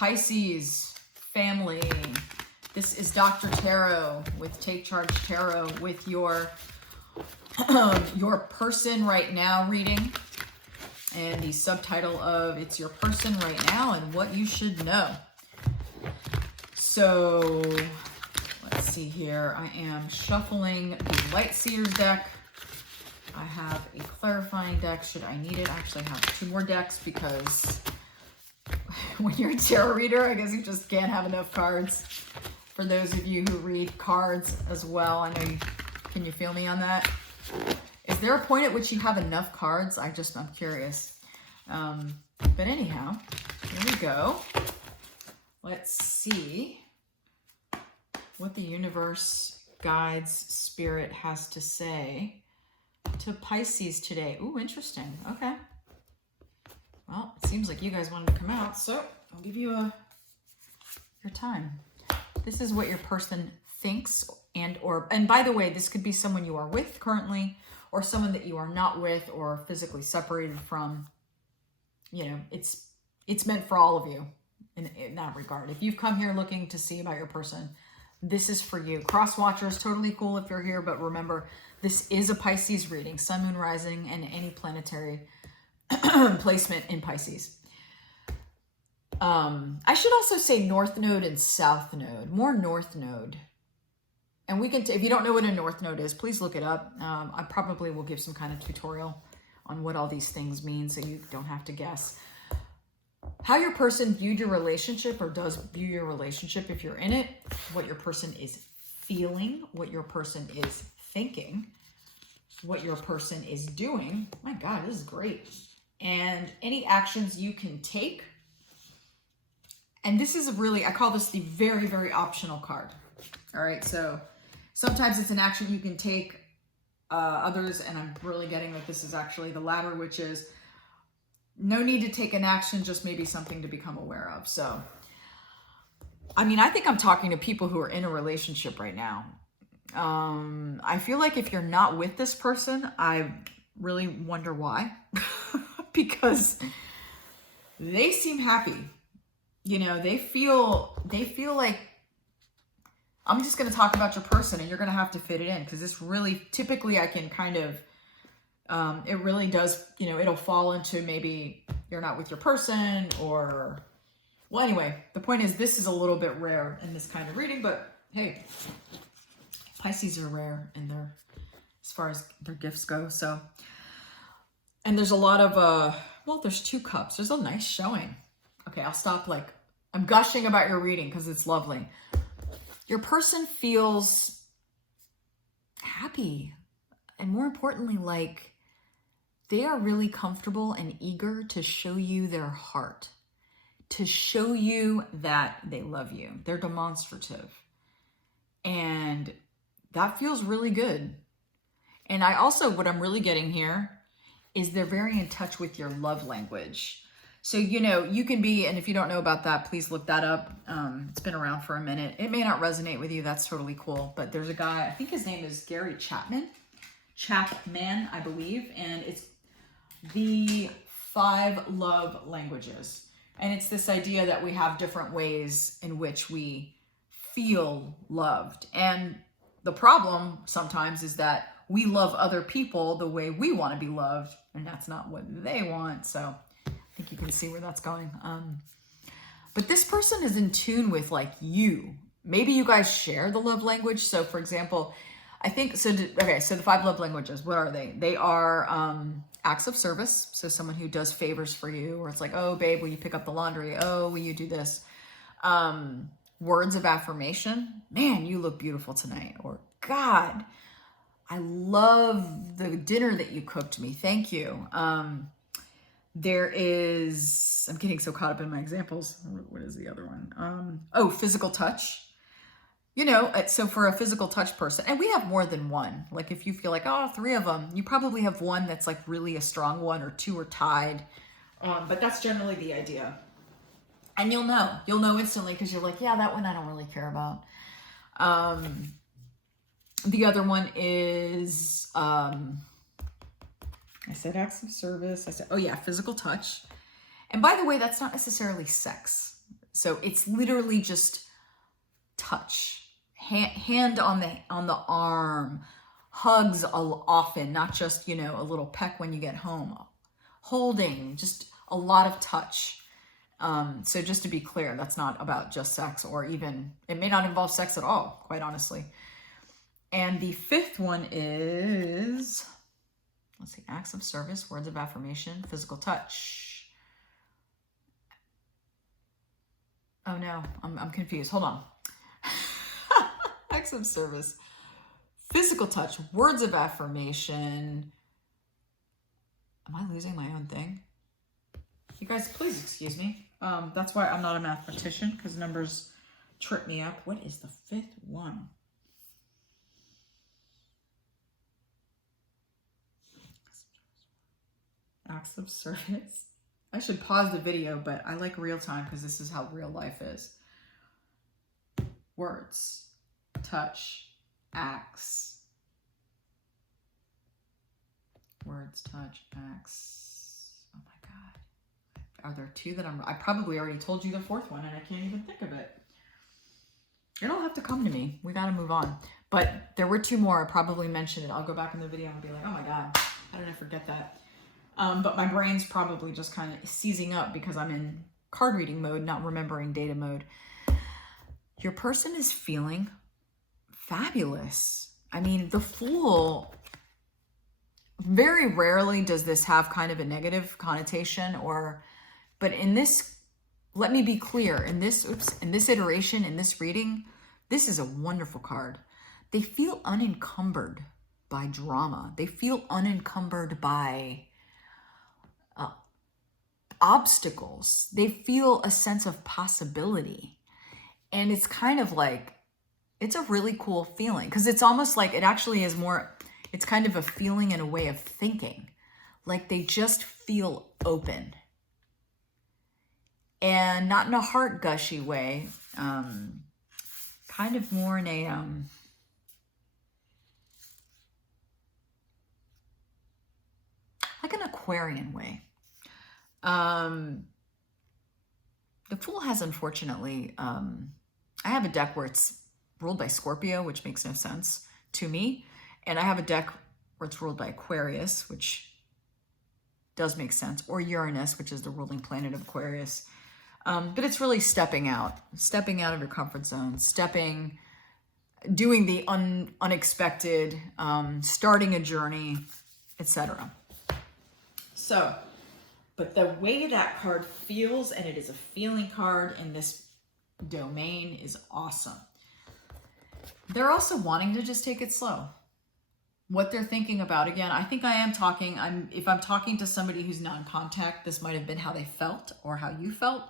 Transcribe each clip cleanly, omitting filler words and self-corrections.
Pisces family. This is Dr. Tarot with Take Charge Tarot with your person right now reading, and the subtitle of it's your person right now and what you should know. So let's see here. I am shuffling the Light Seers deck. I have a clarifying deck should I need it. I actually have 2 more decks because when you're a tarot reader, I guess you just can't have enough cards. For those of you who read cards as well, I know can you feel me on that? Is there a point at which you have enough cards? I'm curious. But anyhow, here we go. Let's see what the universe, guides, spirit has to say to Pisces today. Ooh, interesting. Okay. Well, it seems like you guys wanted to come out, so I'll give you your time. This is what your person thinks and by the way, this could be someone you are with currently or someone that you are not with or physically separated from. You know, it's meant for all of you in that regard. If you've come here looking to see about your person, this is for you. Cross watchers, totally cool if you're here, but remember, this is a Pisces reading, sun, moon, rising, and any planetary placement in Pisces. I should also say North Node and South Node, more North Node. And we can, if you don't know what a North Node is, please look it up. I probably will give some kind of tutorial on what all these things mean so you don't have to guess. How your person viewed your relationship or does view your relationship if you're in it, what your person is feeling, what your person is thinking, what your person is doing. My God, this is great. And any actions you can take. And this is really, I call this the very, very optional card. All right, so sometimes it's an action you can take, others, and I'm really getting that this is actually the latter, which is no need to take an action, just maybe something to become aware of. So, I mean, I think I'm talking to people who are in a relationship right now. I feel like if you're not with this person, I really wonder why. Because they seem happy. You know, they feel like, I'm just going to talk about your person and you're going to have to fit it in, because this really, typically I can kind of, it really does, you know, it'll fall into maybe you're not with your person or, well, anyway, the point is this is a little bit rare in this kind of reading, but hey, Pisces are rare in their, as far as their gifts go. So, and there's a lot of, well, there's 2 cups. There's a nice showing. Okay, I'll stop. Like, I'm gushing about your reading because it's lovely. Your person feels happy. And more importantly, like, they are really comfortable and eager to show you their heart, to show you that they love you. They're demonstrative. And that feels really good. And I also, what I'm really getting here is they're very in touch with your love language. So, you know, you can be, and if you don't know about that, please look that up. It's been around for a minute. It may not resonate with you. That's totally cool. But there's a guy, I think his name is Gary Chapman, I believe. And it's the 5 love languages. And it's this idea that we have different ways in which we feel loved. And the problem sometimes is that we love other people the way we want to be loved, and that's not what they want. So I think you can see where that's going. But this person is in tune with like you. Maybe you guys share the love language. So for example, I think, so the 5 love languages, what are they? They are acts of service. So someone who does favors for you, or it's like, oh babe, will you pick up the laundry? Oh, will you do this? Words of affirmation. Man, you look beautiful tonight. Or God, I love the dinner that you cooked me. Thank you. There is, I'm getting so caught up in my examples. What is the other one? Oh, physical touch. You know, so for a physical touch person, and we have more than one. Like if you feel like, oh, 3 of them, you probably have one that's like really a strong one, or 2 are tied. But that's generally the idea. And you'll know instantly because you're like, yeah, that one I don't really care about. The other one is, I said acts of service. I said, oh yeah, physical touch. And by the way, that's not necessarily sex. So it's literally just touch, hand on the arm, hugs often, not just, you know, a little peck when you get home, holding, just a lot of touch. So just to be clear, that's not about just sex, or even, it may not involve sex at all, quite honestly. And the fifth one is, let's see, acts of service, words of affirmation, physical touch. Oh no, I'm confused. Hold on. Acts of service, physical touch, words of affirmation. Am I losing my own thing? You guys, please excuse me. That's why I'm not a mathematician, because numbers trip me up. What is the fifth one? Acts of service. I should pause the video, but I like real time because this is how real life is. Words, touch, acts. Words, touch, acts. Oh my God. Are there two that I probably already told you the fourth one and I can't even think of it. It'll have to come to me. We got to move on. But there were two more. I probably mentioned it. I'll go back in the video and be like, oh my God, how did I forget that? But my brain's probably just kind of seizing up because I'm in card reading mode, not remembering data mode. Your person is feeling fabulous. I mean, the Fool, very rarely does this have kind of a negative connotation, but in this, let me be clear, in this iteration, in this reading, this is a wonderful card. They feel unencumbered by drama. They feel unencumbered by obstacles. They feel a sense of possibility. And it's kind of like, it's a really cool feeling because it's almost like it actually is more, it's kind of a feeling and a way of thinking. Like they just feel open. And not in a heart gushy way, kind of more in a, like an Aquarian way. The Fool has, unfortunately, I have a deck where it's ruled by Scorpio, which makes no sense to me. And I have a deck where it's ruled by Aquarius, which does make sense, or Uranus, which is the ruling planet of Aquarius. But it's really stepping out of your comfort zone, doing the unexpected, starting a journey, etc. So, but the way that card feels, and it is a feeling card in this domain, is awesome. They're also wanting to just take it slow. What they're thinking about, again, I think I am talking, if I'm talking to somebody who's non-contact, this might have been how they felt or how you felt,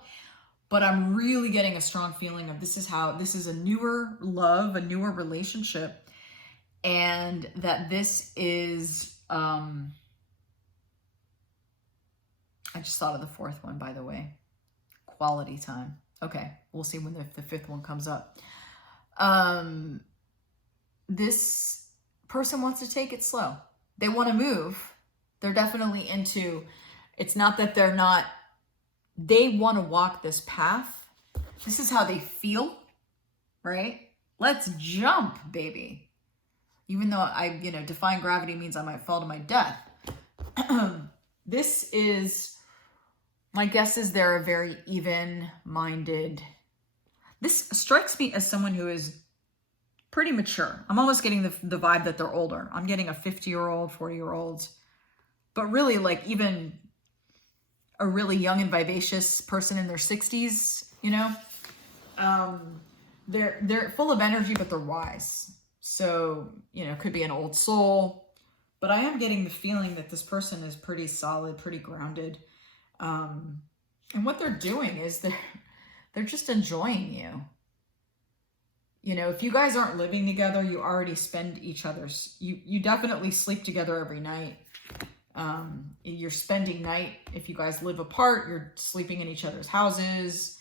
but I'm really getting a strong feeling of this is a newer love, a newer relationship, and that this is, I just thought of the fourth one, by the way. Quality time. Okay, we'll see when the fifth one comes up. This person wants to take it slow. They want to move. They're definitely into, it's not that they're not, they want to walk this path. This is how they feel, right? Let's jump, baby. Even though defying gravity means I might fall to my death. This is, my guess is they're a very even-minded. This strikes me as someone who is pretty mature. I'm almost getting the vibe that they're older. I'm getting a 50-year-old, 40-year-old, but really like even a really young and vivacious person in their 60s, they're full of energy, but they're wise. So, could be an old soul, but I am getting the feeling that this person is pretty solid, pretty grounded. And what they're doing is they're just enjoying you. If you guys aren't living together, you already spend you definitely sleep together every night. You're spending night. If you guys live apart, you're sleeping in each other's houses.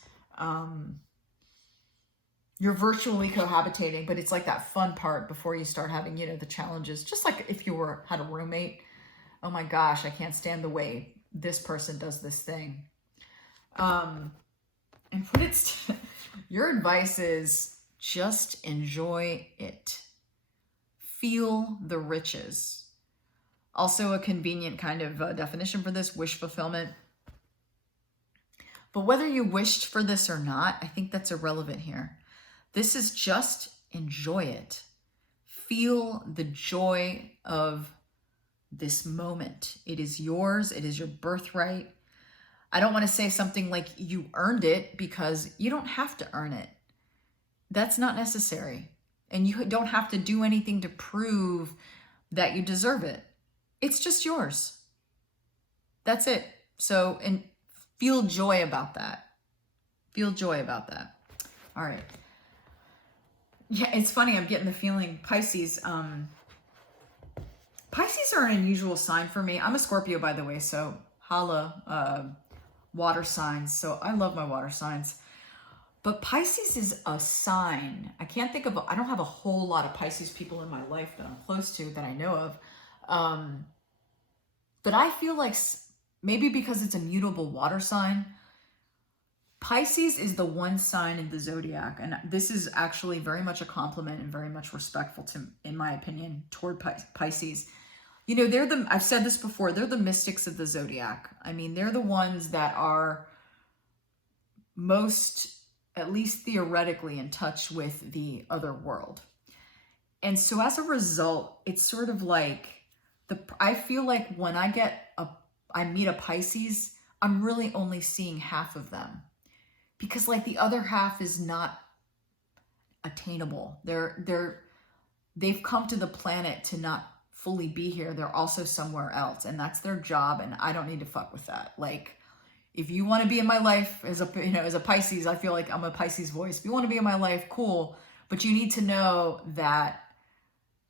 You're virtually cohabitating, but it's like that fun part before you start having, the challenges. Just like if you had a roommate. Oh my gosh, I can't stand the way this person does this thing. And And what it's, your advice is just enjoy it. Feel the riches. Also a convenient kind of definition for this, wish fulfillment. But whether you wished for this or not, I think that's irrelevant here. This is just enjoy it. Feel the joy of this moment. It is yours. It is your birthright. I don't want to say something like you earned it, because you don't have to earn it. That's not necessary. And you don't have to do anything to prove that you deserve it. It's just yours. That's it. So, and feel joy about that. Feel joy about that. All right. Yeah, it's funny. I'm getting the feeling Pisces. Pisces are an unusual sign for me. I'm a Scorpio, by the way. So holla, water signs. So I love my water signs. But Pisces is a sign. I can't think of, I don't have a whole lot of Pisces people in my life that I'm close to, that I know of. But I feel like maybe because it's a mutable water sign, Pisces is the one sign in the zodiac. And this is actually very much a compliment and very much respectful to, in my opinion, toward Pisces. You know, I've said this before, they're the mystics of the zodiac. I mean, they're the ones that are most, at least theoretically, in touch with the other world. And so as a result, it's sort of like, I feel like when I meet a Pisces, I'm really only seeing half of them, because like the other half is not attainable. They've come to the planet to not fully be here. They're also somewhere else, and that's their job. And I don't need to fuck with that. Like, if you want to be in my life as a Pisces, I feel like I'm a Pisces voice. If you want to be in my life, cool. But you need to know that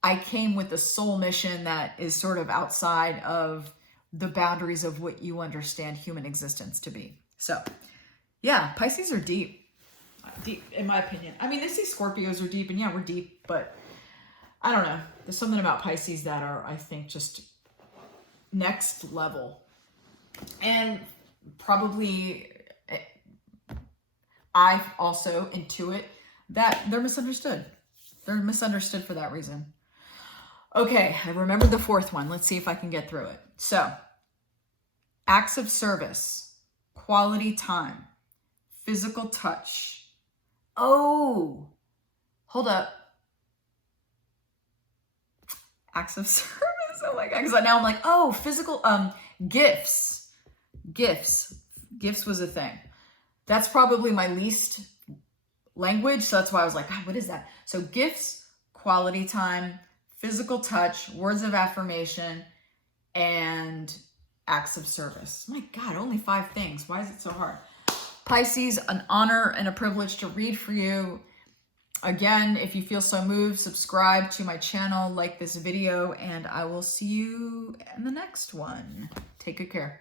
I came with a soul mission that is sort of outside of the boundaries of what you understand human existence to be. So yeah, Pisces are deep in my opinion. I mean, they say Scorpios are deep, and yeah, we're deep, but I don't know. There's something about Pisces that are, I think, just next level. And probably I also intuit that they're misunderstood. They're misunderstood for that reason. Okay, I remember the fourth one. Let's see if I can get through it. So, acts of service, quality time, physical touch. Oh, hold up. Acts of service. Oh my God. Because now I'm like, oh, physical, gifts. Gifts was a thing. That's probably my least language. So that's why I was like, God, what is that? So gifts, quality time, physical touch, words of affirmation, and acts of service. My God, only 5 things. Why is it so hard? Pisces, an honor and a privilege to read for you. Again, if you feel so moved, subscribe to my channel, like this video, and I will see you in the next one. Take good care.